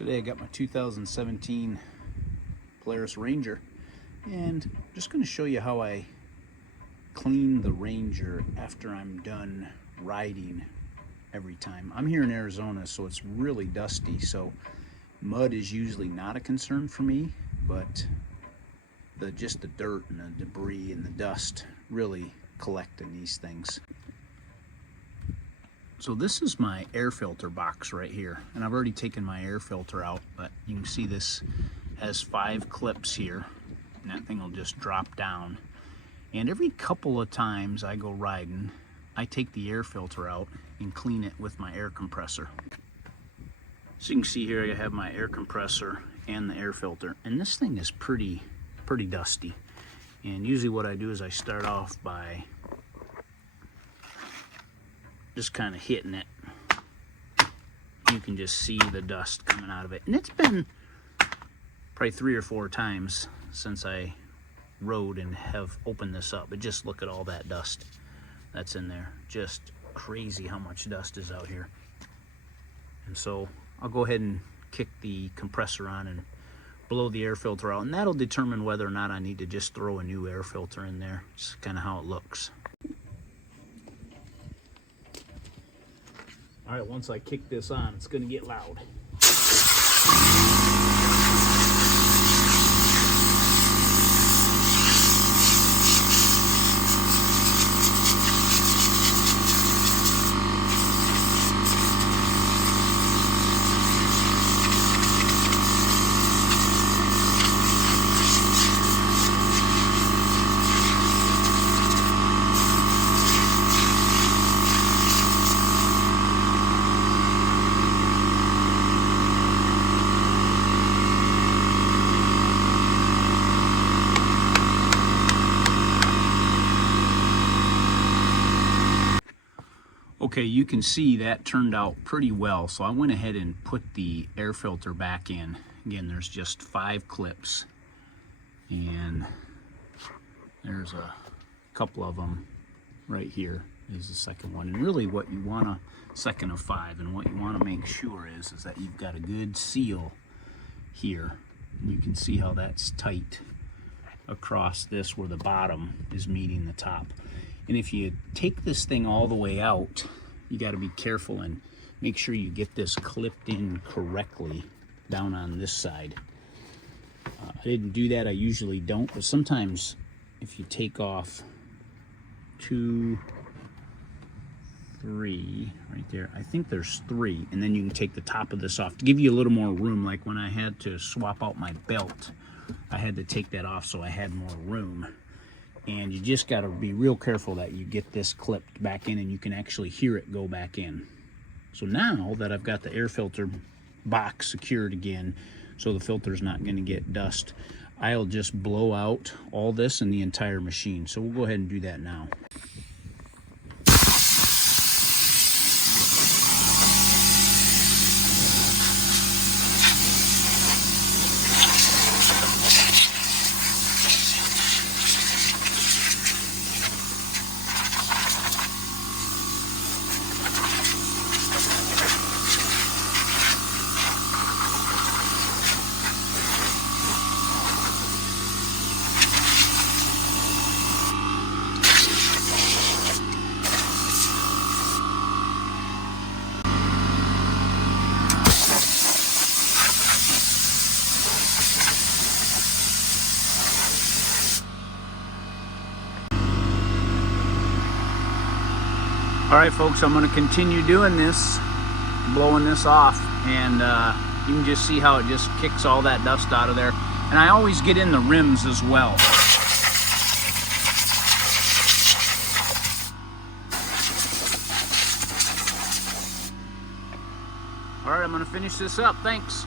Today I got my 2017 Polaris Ranger, and I'm just going to show you how I clean the Ranger after I'm done riding every time. I'm here in Arizona, so it's really dusty, so mud is usually not a concern for me, but just the dirt and the debris and the dust really collect in these things. So this is my air filter box right here, and I've already taken my air filter out, but you can see this has 5 clips here, and that thing will just drop down. And every couple of times I go riding, I take the air filter out and clean it with my air compressor. So you can see here I have my air compressor and the air filter, and this thing is pretty dusty. And usually what I do is I start off by just kind of hitting it. You can just see the dust coming out of it, and it's been probably 3 or 4 times since I rode and have opened this up, but just look at all that dust that's in there. Just crazy how much dust is out here. And so I'll go ahead and kick the compressor on and blow the air filter out, and that'll determine whether or not I need to just throw a new air filter in there. It's kind of how it looks. All right, once I kick this on, it's going to get loud. Okay, you can see that turned out pretty well, so I went ahead and put the air filter back in. Again, there's just 5 clips, and there's a couple of them right here is the second one. And really what you want a second of 5, and what you want to make sure is that you've got a good seal here. You can see how that's tight across this where the bottom is meeting the top. And if you take this thing all the way out, you got to be careful and make sure you get this clipped in correctly down on this side. I didn't do that, I usually don't, but sometimes if you take off 2, 3, right there, I think there's 3, and then you can take the top of this off to give you a little more room. Like when I had to swap out my belt, I had to take that off so I had more room. And you just got to be real careful that you get this clipped back in and you can actually hear it go back in. So now that I've got the air filter box secured again, so the filter's not going to get dust, I'll just blow out all this in the entire machine. So we'll go ahead and do that now. All right, folks, I'm going to continue doing this, blowing this off, and you can just see how it just kicks all that dust out of there. And I always get in the rims as well. All right, I'm going to finish this up. Thanks.